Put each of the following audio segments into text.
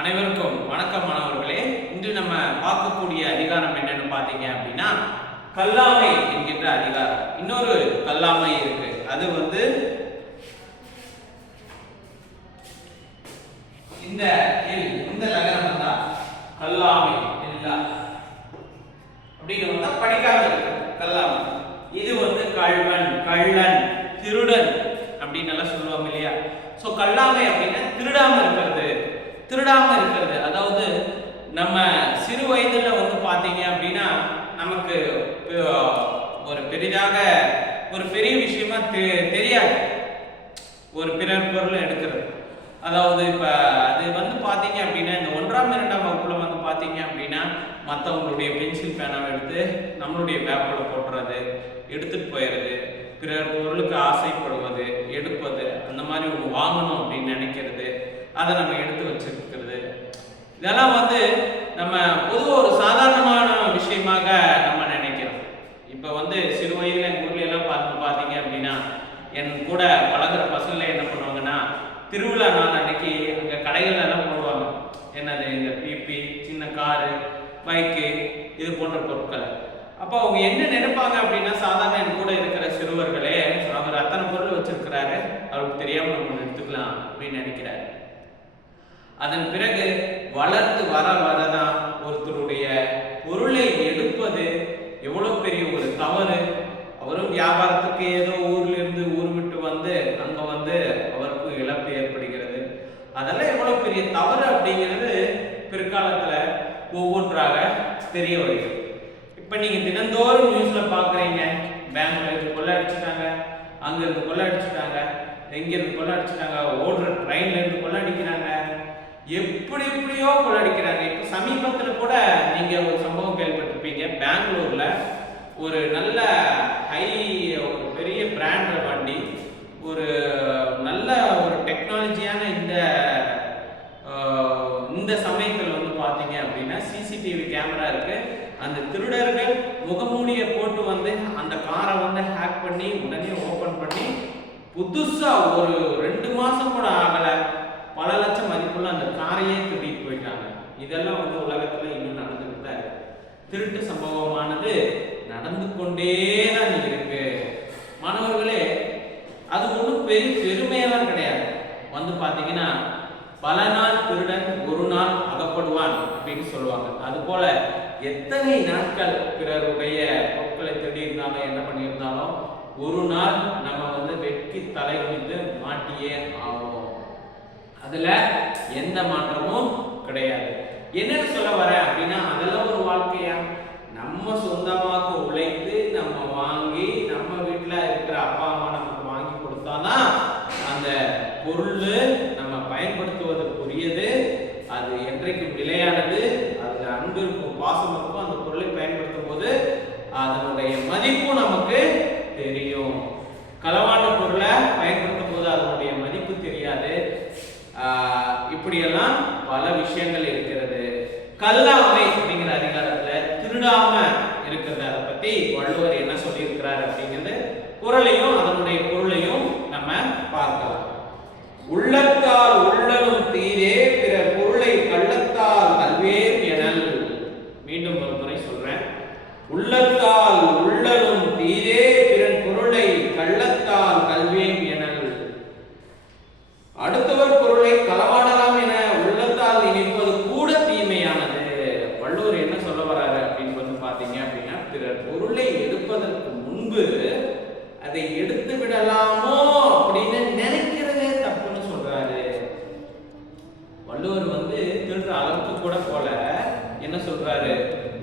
அனைவருக்கும் வணக்கம் மாணவர்களே. இன்று நம்ம பார்க்கக்கூடிய அதிகாரம் என்னன்னு பார்த்தீங்க அப்படின்னா கல்லாமை என்கின்ற அதிகாரம். இன்னொரு கல்லாமை இருக்கு, அது இந்த லகரம் தான் கல்லாமை இல்லா அப்படின்னு வந்தா படிக்காம இருக்கு கல்லாமை. இது கள்வன், கள்ளன், திருடன் அப்படின்னு எல்லாம் சொல்லுவாங்க இல்லையா? சோ கல்லாமை அப்படின்னா திருடாம இருக்கிறது. அதாவது நம்ம சிறு வயதுல பாத்தீங்க அப்படின்னா நமக்கு ஒரு பெரிய விஷயமா தெரியாது ஒரு பிறர் பொருள் எடுக்கிறது. அதாவது இப்ப அது பாத்தீங்க அப்படின்னா இந்த 1ஆம் 2ஆம் வகுப்புல பாத்தீங்க அப்படின்னா மற்றவங்களுடைய பென்சில் பேனாவை எடுத்து நம்மளுடைய பேப்பர்ல போட்டுறது, எடுத்துட்டு போயிடுறது, பிறர் பொருளுக்கு ஆசைப்படுவது, எடுப்பது, அந்த மாதிரி வாங்கணும் அப்படின்னு நினைக்கிறது, அதை நம்ம எடுத்து வச்சிருக்கிறது, இதெல்லாம் நம்ம பொதுவாக ஒரு சாதாரணமான விஷயமாக நம்ம நினைக்கிறோம். இப்ப சிறு வயதுல எங்க ஊர்ல எல்லாம் பாத்தீங்க அப்படின்னா என் கூட பழகுற பசங்க என்ன பண்ணுவாங்கன்னா திருவிழா நாள் அன்னைக்கு அங்க கடைகள் எல்லாம் போடுவாங்க. என்னது இந்த பிபி, சின்ன காரு, பைக்கு, இது போன்ற பொருட்கள். அப்போ அவங்க என்ன நினைப்பாங்க அப்படின்னா, சாதாரண என் கூட இருக்கிற சிறுவர்களே அவர் அத்தனை பொருள் வச்சிருக்கிறாரு, அவருக்கு தெரியாம நம்ம எடுத்துக்கலாம் அப்படின்னு நினைக்கிறாரு. அதன் பிறகு வளர்ந்து வரதான் ஒருத்தருடைய பொருளை எடுப்பது எவ்வளவு பெரிய ஒரு தவறு. அவரும் வியாபாரத்துக்கு ஏதோ ஊர்ல இருந்து ஊர் விட்டு அங்க அவருக்கு இழப்பு ஏற்படுகிறது. அதெல்லாம் எவ்வளவு பெரிய தவறு அப்படிங்கிறது பிற்காலத்துல ஒவ்வொன்றாக தெரிய வருகிறது. இப்ப நீங்க தினந்தோறும் நியூஸ்ல பாக்குறீங்க, பேங்க்ல இருந்து கொள்ள அடிச்சுட்டாங்க, அங்க இருந்து கொள்ள அடிச்சுட்டாங்க, எங்க இருந்து கொள்ள அடிச்சுட்டாங்க, ஓடுற ட்ரெயின்ல இருந்து கொள்ள அடிக்கிறாங்க, எப்படியோ கொள்ளடிக்கிறாங்க. இப்ப சமீபத்துல கூட நீங்க ஒரு சம்பவம் கேள்விப்பட்டிருப்பீங்க. பெங்களூர்ல ஒரு நல்ல ஒரு பெரிய பிராண்ட் வண்டி, ஒரு நல்ல ஒரு டெக்னாலஜியான இந்த சமயத்துல பாத்தீங்க அப்படின்னா சிசிடிவி கேமரா இருக்கு. அந்த திருடர்கள் முகமூடியை போட்டு அந்த காரை ஹேக் பண்ணி உடனே ஓபன் பண்ணி புதுசா ஒரு 2 மாசம் கூட ஆகல பல லட்சம் மதிப்புள்ள அந்த காரையே திருடிட்டு போயிட்டாங்க. இதெல்லாம் உலகத்துல இன்னும் நடந்துட்டு தான் இருக்கு. திருட்டு சம்பவமானது நடந்து கொண்டே தான் இருக்கு மாணவர்களே. அது ஒன்றும் பெரிய பெருமையெல்லாம் கிடையாது. பாத்தீங்கன்னா பல நாள் திருடன் ஒரு நாள் அகப்படுவான் அப்படின்னு சொல்லுவாங்க. அது போல எத்தனை நாட்கள் பிறருடைய பொருட்களை திருடி இருந்தாலும் என்ன பண்ணியிருந்தாலும் ஒரு நாள் நம்ம வெட்கி தலை குனிந்து மாட்டியே ஆகும். அதுல எந்த மாற்றமும் கிடையாது. என்னன்னு சொல்ல வர அப்படின்னா, அதெல்லாம் ஒரு வாழ்க்கையா? நம்ம சொந்தமாக உழைத்து நம்ம வாங்கி நம்ம வீட்டுல இருக்கிற அப்பா அம்மா நமக்கு வாங்கி கொடுத்தாதான் அந்த பொருள் நம்ம பயன்படுத்துவதற்குரியது. அது என்றைக்கும் நிலையானது. அதுல அன்பு இருக்கும், பாசம் இருக்கும். அந்த பொருளை பயன்படுத்தும் போது அதனுடைய மதிப்பு நமக்கு தெரியும். களவான பொருளை பயன்படுத்தும் போது அதனுடைய மதிப்பு தெரியாது. இப்படியெல்லாம் பல விஷயங்கள் இருக்கிறது. கல்லாமை அப்படிங்கிற அதிகாரத்துல திருடாம இருக்கிறது, அதை பத்தி வள்ளுவர் என்ன சொல்லி இருக்கிறார் அப்படிங்கிறது குறளையும் அதனுடைய பொருளையும் நம்ம பார்க்கலாம். உள்ளத்தால் உள்ளலும் தீரே பிற பொருளை கள்ளத்தால் கல்வேன் எனல். மீண்டும் ஒரு முறை சொல்றேன். உள்ளத்தால் உள்ளலும் தீரே பிற பொருளை கள்ளத்தால் கல்வேன் எனல். அடுத்தவர் பொருளை களவாடலாம் என உள்ளத்தால் நினைப்பது கூட தீமையானது. வள்ளுவர் என்ன சொல்ல வராரு அப்படின்னு பாத்தீங்க அப்படின்னா, பிறர் பொருளை எடுப்பதற்கு முன்பு அதை எடுத்து விடலாமோ அப்படின்னு நினைக்கிறதே தப்புன்னு சொல்றாரு. வள்ளுவர் திருடுற அளவுக்கு கூட போல என்ன சொல்றாரு,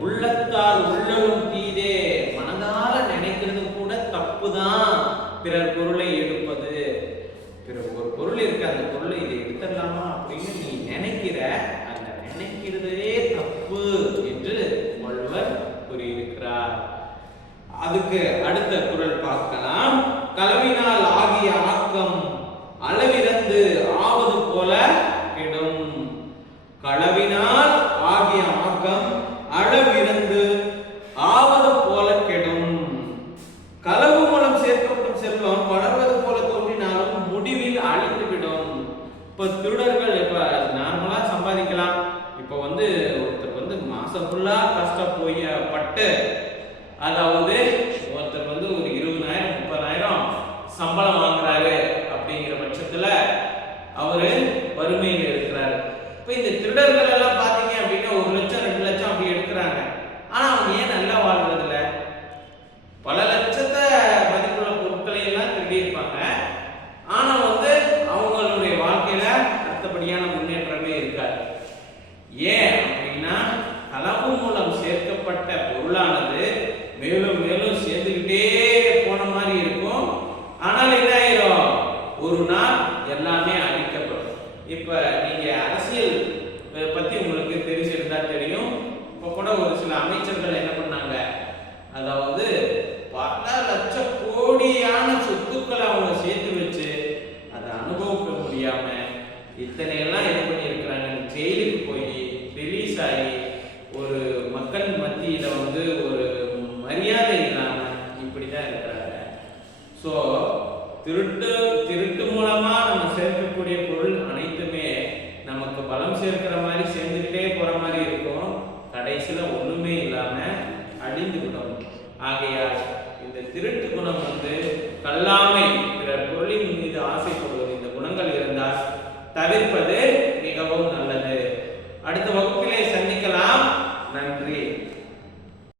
உள்ளத்தால் உள்ளலும் தீதே, மனதால நினைக்கிறது கூட தப்புதான் பிறர் பொருளை எடுப்பது. பிறகு ஒரு பொருள் இருக்கு, அந்த பொருளை இதை எடுத்துடலாமா அப்படின்னு நீ நினைக்கிற, அந்த நினைக்கிறதே தப்பு என்று வள்ளுவர் கூறியிருக்கிறார். அதுக்கு அடுத்த குறள் பார்க்கலாம். களவினால் ஆகிய ஆக்கம் அளவிறந்து ஆவது போல கெடும். களவினால் ஆகிய ஆக்கம் அளவிறந்து ஆவது போல கெடும். களவு மூலம் சேர்க்கப்படும் செல்வம் வளர்வது போல தோன்றினாலும் முடிவில் அழிந்து விடும். இப்ப திருடர்கள் இப்ப நார்மலா சம்பாதிக்கலாம். இப்போ வந்து ஒருத்தர் வந்து மாசம் ஃபுல்லா கஷ்டம் போய் பட்டு, அதாவது ஒருத்தர் வந்து ஒரு 20,000 30,000 சம்பளம் வாங்குறாரு அப்படிங்கிற பட்சத்துல அவரு வறுமையில இருக்கிறாரு. இப்போ இந்த திருடர்கள் எல்லாம் பாத்தீங்க அப்படின்னா 1 லட்சம் 2 லட்சம் அப்படி எடுக்கிறாங்க. ஆனா அவங்க ஏன் நல்லா வாழ்றது இல்ல? பல லட்சத்தை மதிப்புள்ள பொருட்களை எல்லாம் திருடி இருப்பாங்க. ஆனா வந்து அவங்களுடைய வாழ்க்கையில அடுத்தபடியான முன்னேற்றமே இருக்காது. ஏன் அப்படின்னா களவு மூலம் சேர்க்கப்பட்ட பொருளானது மேலும் மேலும் சேர்ந்துக்கிட்டே போன மாதிரி இருக்கும். ஆனால் என்ன ஆயிரும், ஒரு நாள் எல்லாமே அழிக்கப்படும். இப்ப நீங்க அரசியல் பத்தி உங்களுக்கு தெரிஞ்சிருந்தா தெரியும். இப்ப கூட ஒரு சில அமைச்சர்கள் என்ன பண்ணாங்க, அதாவது பல லட்ச கோடியான சொத்துக்களை அவங்க சேர்த்து வச்சு அதை அனுபவிக்க முடியாம இத்தனை எல்லாம் இது பண்ணி இருக்கிறாங்க. ஜெயிலுக்கு போய் ரிலீஸ் ஆகி ஒரு மக்கள் மத்தியில வந்து ஒரு மரியாதை இல்லாம இப்படிதான் இருக்கிறாங்க. ஸோ திருட்டு மூலமா நம்ம சேர்க்கக்கூடிய பொருள் அனைத்துமே நமக்கு பலம் சேர்க்கிற மாதிரி சேர்ந்துக்கிட்டே போற மாதிரி இருக்கும். கடைசியில ஒண்ணுமே இல்லாம அழிந்து விடும். ஆகையால் இந்த திருட்டு குணம் வந்து கல்லாமை, பிற பொருளின் மீது ஆசைப்படுவது, இந்த குணங்கள் இருந்தால் தவிர்ப்பது மிகவும் நல்லது. அடுத்த வகுப்பு